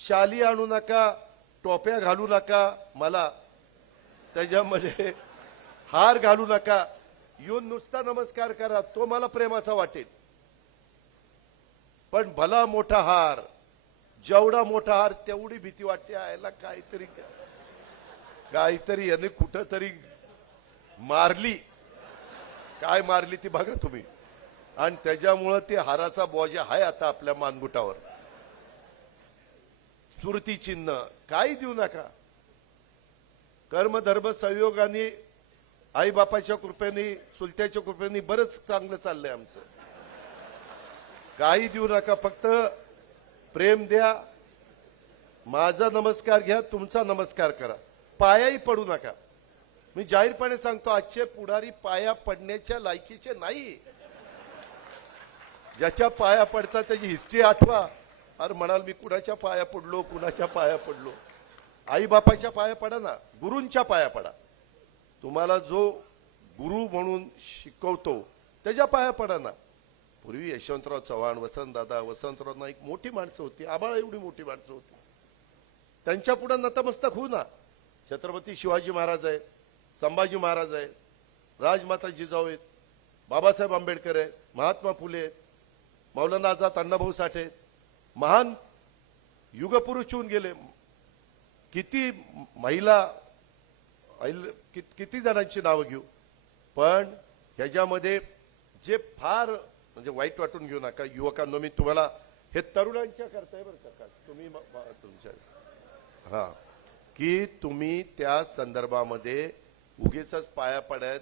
शाली आणू नका, टोप्या घालू नका, मला त्याच्यामध्ये हार घालू नका, येऊन नुसता नमस्कार करा, तो मला प्रेमाचा वाटेल. पण भला मोठा हार, जेवढा मोठा हार तेवढी भीती वाटते. आयला काहीतरी याने कुठंतरी मारली, काय मारली ती बघा तुम्ही. आणि त्याच्यामुळं ते हाराचा बोजा आहे आता आपल्या मानगुटावर. स्मृती चिन्ह काही देऊ नका. कर्मधर्म संयोगाने, आई बापाच्या कृपेने, चुलत्याच्या कृपेने बरंच चांगलं चाललंय आमचं. काही देऊ नका, फक्त प्रेम द्या. माझा नमस्कार घ्या, तुमचा नमस्कार करा, पायाही पडू नका. मी जाहीरपणे सांगतो, आजचे पुढारी पाया पडण्याच्या लायकीचे नाही. ज्याच्या पाया पडतात त्याची हिस्ट्री आठवा. अरे म्हणाल मी कुणाच्या पाया पडलो, कुणाच्या पाया पडलो. आई बापाच्या पाया पडा ना, गुरूंच्या पाया पडा. तुम्हाला जो गुरु म्हणून शिकवतो त्याच्या पाया पडा ना. पूर्वी यशवंतराव चव्हाण, वसंतराव नाईक मोठी माणसं होती, आबाळा एवढी मोठी माणसं होती. त्यांच्या पुढे नतमस्तक होऊ ना. छत्रपती शिवाजी महाराज आहेत, संभाजी महाराज आहेत, राजमाता जिजाऊ आहेत, बाबासाहेब आंबेडकर आहेत, महात्मा फुले आहेत, मौलाना आझाद अण्णाभाऊ साठे आहेत. महान युगपुरुष होऊन गेले. किती महिला, किती जणांची नावं घेऊ. पण ह्याच्यामध्ये जे फार म्हणजे वाईट वाटून घेऊ नका युवकांनो. मी तुम्हाला हे तरुणांच्या करताय बरं का, तुम्ही तुमच्या हा की तुम्ही त्या संदर्भामध्ये उगीच पाया पडत,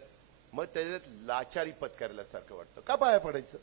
मग त्याच्यात लाचारी पत्करल्यासारखं वाटतं. का पाया पडायचं?